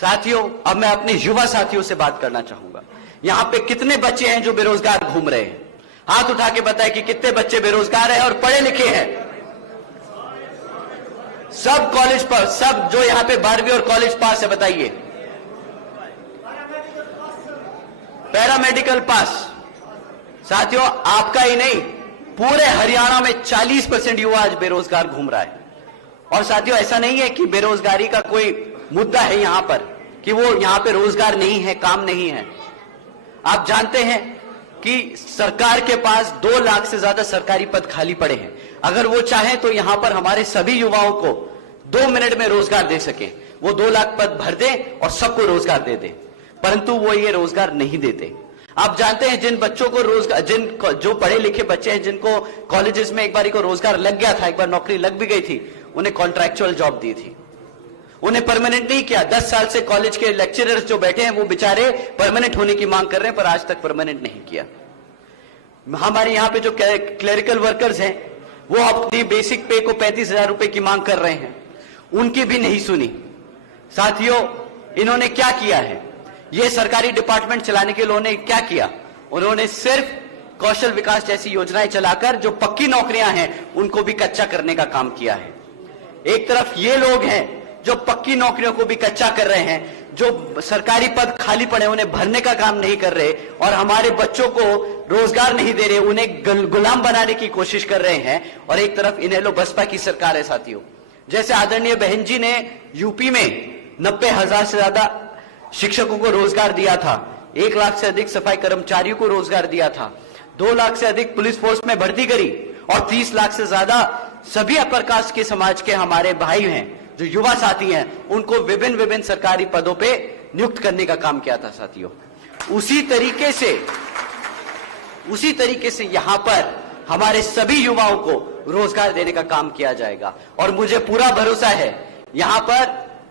साथियों, अब मैं अपने युवा साथियों से बात करना चाहूंगा। यहां पे कितने बच्चे हैं जो बेरोजगार घूम रहे हैं? हाथ उठा के बताएं कि कितने बच्चे बेरोजगार हैं और पढ़े लिखे हैं। सब कॉलेज पर, सब जो यहां पे 12वीं और कॉलेज पास है, बताइए। पैरामेडिकल पास। साथियों, आपका ही नहीं, पूरे हरियाणा में 40% युवा आज बेरोजगार घूम रहा है। और साथियों, ऐसा नहीं है कि बेरोजगारी का कोई मुद्दा है यहां पर कि वो यहां पे रोजगार नहीं है, काम नहीं है। आप जानते हैं कि सरकार के पास 2 लाख से ज्यादा सरकारी पद खाली पड़े हैं। अगर वो चाहे तो यहां पर हमारे सभी युवाओं को 2 मिनट में रोजगार दे सके, वो 2 लाख पद भर दे और सबको रोजगार दे दे, परंतु वो ये रोजगार नहीं देते। आप जानते हैं जिन बच्चों को रोजगार, जो पढ़े लिखे बच्चे हैं जिनको कॉलेजेस में एक बार को रोजगार लग गया था, एक बार नौकरी लग भी गई थी, उन्हें कॉन्ट्रैक्चुअल जॉब दी थी, उन्हें परमानेंट नहीं किया। 10 साल से कॉलेज के लेक्चरर्स जो बैठे हैं वो बेचारे परमानेंट होने की मांग कर रहे हैं, पर आज तक परमानेंट नहीं किया। हमारे यहां पे जो क्लेरिकल वर्कर्स हैं वो अपनी बेसिक पे को 35,000 रुपए की मांग कर रहे हैं, उनकी भी नहीं सुनी। साथियों, इन्होंने क्या किया है? ये सरकारी डिपार्टमेंट चलाने के लिए उन्होंने क्या किया? उन्होंने सिर्फ कौशल विकास जैसी योजनाएं चलाकर जो पक्की नौकरियां हैं उनको भी कच्चा करने का काम किया है। एक तरफ ये लोग हैं जो पक्की नौकरियों को भी कच्चा कर रहे हैं, जो सरकारी पद खाली पड़े उन्हें भरने का काम नहीं कर रहे और हमारे बच्चों को रोजगार नहीं दे रहे, उन्हें गुलाम बनाने की कोशिश कर रहे हैं। और एक तरफ इनेलो बसपा की सरकार है। साथियों, जैसे आदरणीय बहन जी ने यूपी में 90,000 से ज्यादा शिक्षकों को रोजगार दिया था, 1 लाख से अधिक सफाई कर्मचारियों को रोजगार दिया था, 2 लाख से अधिक पुलिस फोर्स में भर्ती करी और 30 लाख से ज्यादा सभी अपर कास्ट के समाज के हमारे भाई हैं जो युवा साथी हैं, उनको विभिन्न सरकारी पदों पे नियुक्त करने का काम किया था। साथियों, उसी तरीके से यहां पर हमारे सभी युवाओं को रोजगार देने का काम किया जाएगा। और मुझे पूरा भरोसा है यहां पर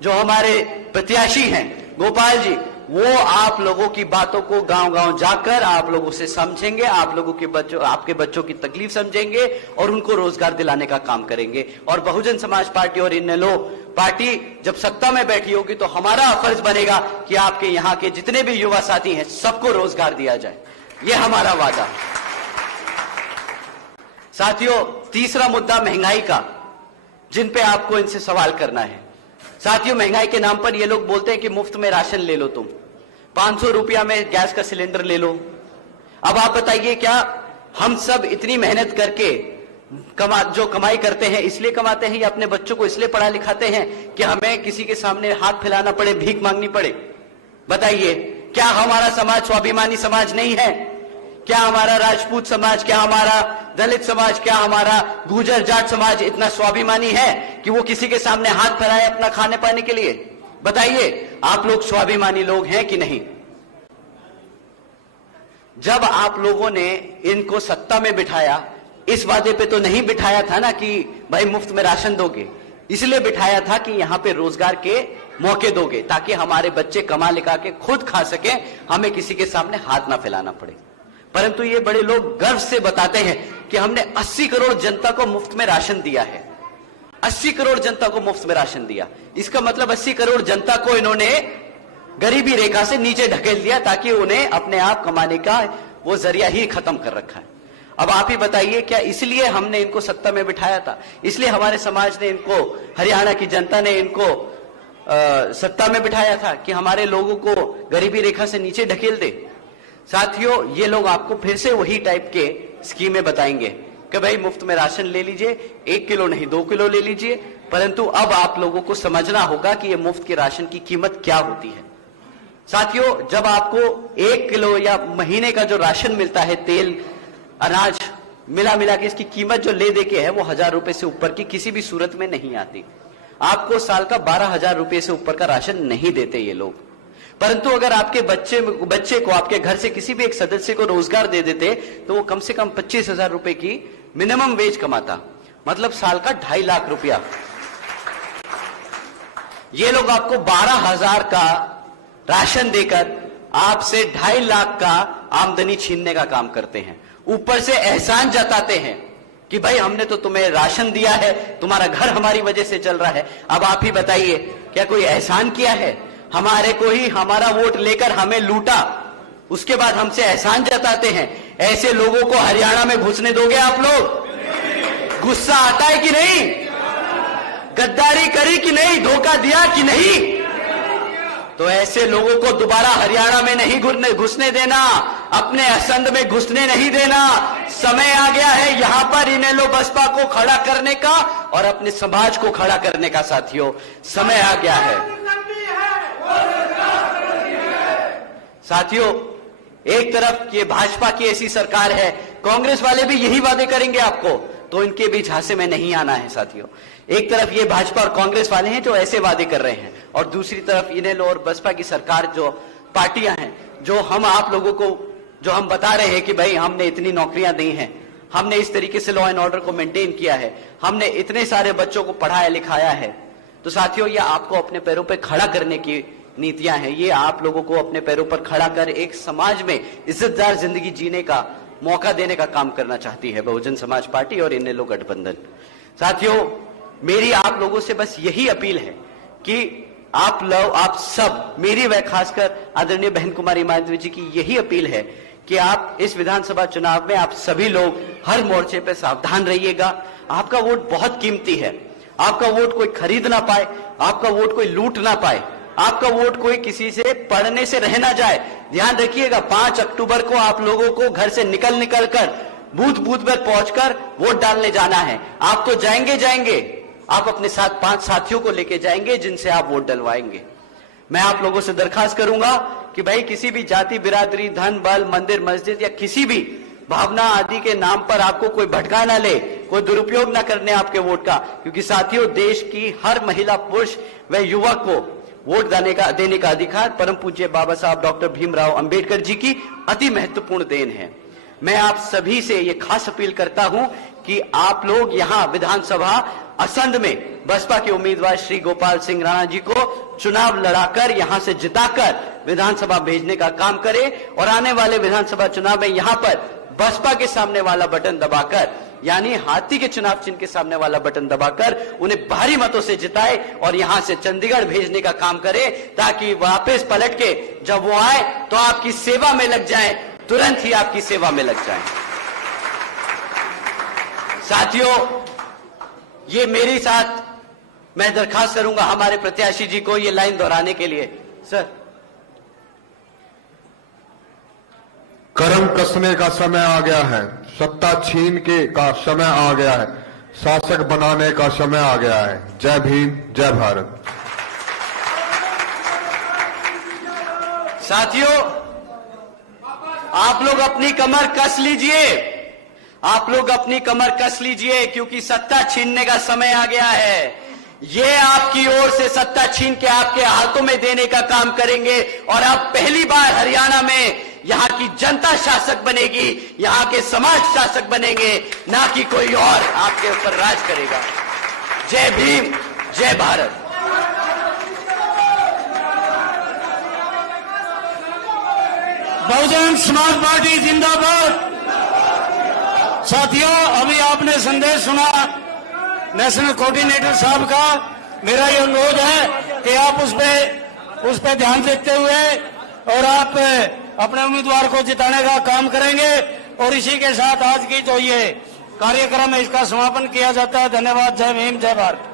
जो हमारे प्रत्याशी हैं गोपाल जी, वो आप लोगों की बातों को गांव-गांव जाकर आप लोगों से समझेंगे, आप लोगों के बच्चों, आपके बच्चों की तकलीफ समझेंगे और उनको रोजगार दिलाने का काम करेंगे। और बहुजन समाज पार्टी और इनेलो पार्टी जब सत्ता में बैठी होगी तो हमारा फर्ज बनेगा कि आपके यहां के जितने भी युवा साथी हैं सबको रोजगार दिया जाए, ये हमारा वादा। साथियों, तीसरा मुद्दा महंगाई का, जिन पे आपको इनसे सवाल करना है। साथियों, महंगाई के नाम पर ये लोग बोलते हैं कि मुफ्त में राशन ले लो, तुम 500 रुपया में गैस का सिलेंडर ले लो। अब आप बताइए, क्या हम सब इतनी मेहनत करके जो कमाई करते हैं इसलिए कमाते हैं या अपने बच्चों को इसलिए पढ़ा लिखाते हैं कि हमें किसी के सामने हाथ फैलाना पड़े, भीख मांगनी पड़े? बताइए, क्या हमारा समाज स्वाभिमानी समाज नहीं है? क्या हमारा राजपूत समाज, क्या हमारा दलित समाज, क्या हमारा गुर्जर जाट समाज इतना स्वाभिमानी है कि वो किसी के सामने हाथ फैलाए अपना खाने पाने के लिए? बताइए, आप लोग स्वाभिमानी लोग हैं कि नहीं? जब आप लोगों ने इनको सत्ता में बिठाया, इस वादे पे तो नहीं बिठाया था ना कि भाई मुफ्त में राशन दोगे, इसलिए बिठाया था कि यहां पे रोजगार के मौके दोगे ताकि हमारे बच्चे कमा लिखा के खुद खा सके, हमें किसी के सामने हाथ ना फैलाना पड़े। परंतु ये बड़े लोग गर्व से बताते हैं कि हमने 80 करोड़ जनता को मुफ्त में राशन दिया है। 80 करोड़ जनता को मुफ्त में राशन दिया, इसका मतलब 80 करोड़ जनता को इन्होंने गरीबी रेखा से नीचे ढकेल दिया, ताकि उन्हें अपने आप कमाने का वो जरिया ही खत्म कर रखा है। अब आप ही बताइए, क्या इसलिए हमने इनको सत्ता में बिठाया था? इसलिए हमारे समाज ने इनको, हरियाणा की जनता ने इनको सत्ता में बिठाया था कि हमारे लोगों को गरीबी रेखा से नीचे ढकेल दे? साथियों, ये लोग आपको फिर से वही टाइप के स्कीमें बताएंगे कि भाई मुफ्त में राशन ले लीजिए, 1 किलो नहीं 2 किलो ले लीजिए। परंतु अब आप लोगों को समझना होगा कि ये मुफ्त के राशन की कीमत क्या होती है। साथियों, जब आपको 1 किलो या महीने का जो राशन मिलता है, तेल अनाज मिला मिला के, इसकी कीमत जो ले दे के है वो 1000 रुपए से ऊपर की किसी भी सूरत में नहीं आती। आपको साल का 12,000 रुपए से ऊपर का राशन नहीं देते ये लोग। परंतु अगर आपके बच्चे को, आपके घर से किसी भी एक सदस्य को रोजगार दे देते तो वो कम से कम 25,000 रुपए की मिनिमम वेज कमाता, मतलब साल का 2.5 लाख रुपया। ये लोग आपको 12,000 का राशन देकर आपसे 2.5 लाख का आमदनी छीनने का काम करते हैं। ऊपर से एहसान जताते हैं कि भाई हमने तो तुम्हें राशन दिया है, तुम्हारा घर हमारी वजह से चल रहा है। अब आप ही बताइए, क्या कोई एहसान किया है? हमारे को ही हमारा वोट लेकर हमें लूटा, उसके बाद हमसे एहसान जताते हैं। ऐसे लोगों को हरियाणा में घुसने दोगे आप लोग? गुस्सा आता है कि नहीं? गद्दारी करी कि नहीं? धोखा दिया कि नहीं? तो ऐसे लोगों को दोबारा हरियाणा में नहीं घुसने देना, अपने असंध में घुसने नहीं देना। समय आ गया है यहां पर इनेलो बसपा को खड़ा करने का और अपने समाज को खड़ा करने का। साथियों, समय आ गया है। साथियों, एक तरफ ये भाजपा की ऐसी सरकार है, कांग्रेस वाले भी यही वादे करेंगे आपको, तो इनके बीच झांसे में नहीं आना है। साथियों, एक तरफ ये भाजपा और कांग्रेस वाले हैं जो ऐसे वादे कर रहे हैं, और दूसरी तरफ इनेलो और बसपा की सरकार, जो पार्टियां हैं, जो हम आप लोगों को, जो हम बता रहे हैं कि भाई हमने इतनी नौकरियां दी हैं, हमने इस तरीके से लॉ एंड ऑर्डर को मेंटेन किया है, हमने इतने सारे बच्चों को पढ़ाया लिखाया है। तो साथियों, ये आपको अपने पैरों पर खड़ा करने की नीतियां हैं। ये आप लोगों को अपने पैरों पर खड़ा कर एक समाज में इज्जतदार जिंदगी जीने का मौका देने का काम करना चाहती है बहुजन समाज पार्टी और इनेलो गठबंधन। साथियों, मेरी आप लोगों से बस यही अपील है कि आप सब, मेरी व खासकर आदरणीय बहन कुमारी मायावती जी की यही अपील है कि आप इस विधानसभा चुनाव में आप सभी लोग हर मोर्चे पर सावधान रहिएगा। आपका वोट बहुत कीमती है। आपका वोट कोई खरीद ना पाए, आपका वोट कोई लूट ना पाए, आपका वोट कोई किसी से पढ़ने से रह ना जाए। ध्यान रखिएगा, 5 अक्टूबर को आप लोगों को घर से निकल कर बूथ पर पहुंचकर वोट डालने जाना है। आप तो जाएंगे, आप अपने साथ 5 साथियों को लेके जाएंगे जिनसे आप वोट डलवाएंगे। मैं आप लोगों से दरखास्त करूंगा कि भाई किसी भी जाति, बिरादरी, धन, बल, मंदिर, मस्जिद या किसी भी भावना आदि के नाम पर आपको कोई भटका ना ले, कोई दुरुपयोग ना करने आपके वोट का। क्योंकि साथियों, देश की हर महिला, पुरुष व युवक को वोट देने का अधिकार परम पूज्य बाबा साहब डॉक्टर भीमराव अंबेडकर जी की अति महत्वपूर्ण देन है। मैं आप सभी से ये खास अपील करता हूं कि आप लोग यहां विधानसभा असंध में बसपा के उम्मीदवार श्री गोपाल सिंह राणा जी को चुनाव लड़ाकर यहां से जिताकर विधानसभा भेजने का काम करें, और आने वाले विधानसभा चुनाव में यहां पर बसपा के सामने वाला बटन दबाकर, यानी हाथी के चुनाव चिन्ह के सामने वाला बटन दबाकर उन्हें भारी मतों से जिताए और यहां से चंडीगढ़ भेजने का काम करे, ताकि वापस पलट के जब वो आए तो आपकी सेवा में लग जाए, तुरंत ही आपकी सेवा में लग जाए। साथियों, ये मेरे साथ मैं दरखास्त करूंगा हमारे प्रत्याशी जी को ये लाइन दोहराने के लिए। सर, कर्म कसने का समय आ गया है, सत्ता छीन के का समय आ गया है, शासक बनाने का समय आ गया है। जय भीम, जय भारत। साथियों, आप लोग अपनी कमर कस लीजिए, आप लोग अपनी कमर कस लीजिए, क्योंकि सत्ता छीनने का समय आ गया है। ये आपकी ओर से सत्ता छीन के आपके हाथों में देने का काम करेंगे, और अब पहली बार हरियाणा में यहां की जनता शासक बनेगी, यहां के समाज शासक बनेंगे, ना कि कोई और आपके ऊपर राज करेगा। जय भीम, जय भारत। बहुजन समाज पार्टी जिंदाबाद। साथियों, अभी आपने संदेश सुना नेशनल कोऑर्डिनेटर साहब का। मेरा ये अनुरोध है कि आप उस पर उस पर ध्यान देते हुए और आप अपने उम्मीदवार को जिताने का काम करेंगे। और इसी के साथ आज की जो ये कार्यक्रम है इसका समापन किया जाता है। धन्यवाद। जय भीम, जय भारत।